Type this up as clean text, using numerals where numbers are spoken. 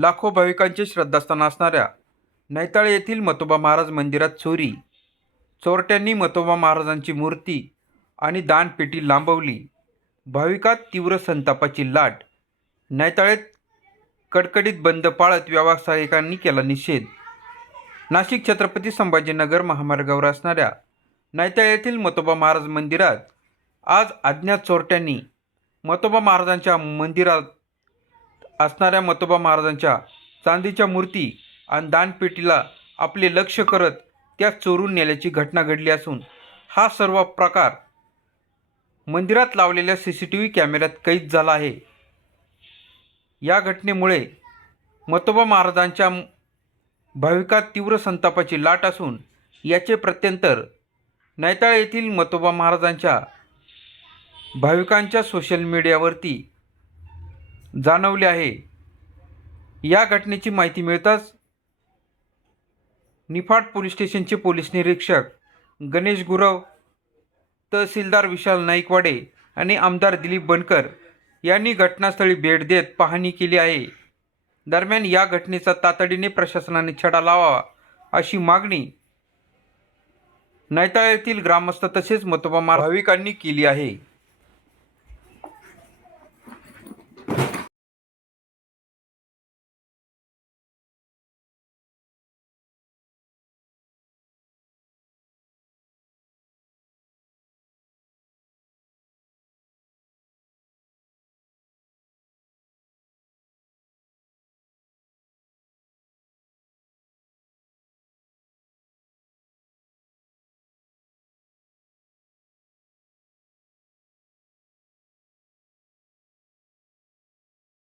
लाखो भाविकांचे श्रद्धास्थान असणाऱ्या नैताळे येथील म्हतोबा महाराज मंदिरात चोरी. चोरट्यांनी म्हतोबा महाराजांची मूर्ती आणि दानपेटी लांबवली. भाविकात तीव्र संतापाची लाट. नैताळेत कडकडीत बंद पाळत व्यावसायिकांनी केला निषेध. नाशिक छत्रपती संभाजीनगर महामार्गावर असणाऱ्या नैताळे येथील म्हतोबा महाराज मंदिरात आज अज्ञात चोरट्यांनी म्हतोबा महाराजांच्या मंदिरात असणाऱ्या म्हतोबा महाराजांच्या चांदीच्या मूर्ती आणि दानपेटीला आपले लक्ष करत त्या चोरून नेल्याची घटना घडली असून हा सर्व प्रकार मंदिरात लावलेल्या CCTV कॅमेऱ्यात कैद झाला आहे. या घटनेमुळे म्हतोबा महाराजांच्या भाविकात तीव्र संतापाची लाट असून याचे प्रत्यंतर नैताळे येथील म्हतोबा महाराजांच्या भाविकांच्या सोशल मीडियावरती जाणवले आहे. या घटनेची माहिती मिळताच निफाड पोलीस स्टेशनचे पोलीस निरीक्षक गणेश गुरव, तहसीलदार विशाल नाईकवाडे आणि आमदार दिलीप बनकर यांनी घटनास्थळी भेट देत पाहणी केली आहे. दरम्यान या घटनेचा तातडीने प्रशासनाने छडा लावावा अशी मागणी नैताळे येथील ग्रामस्थ तसेच म्हतोबा भाविकांनी केली आहे.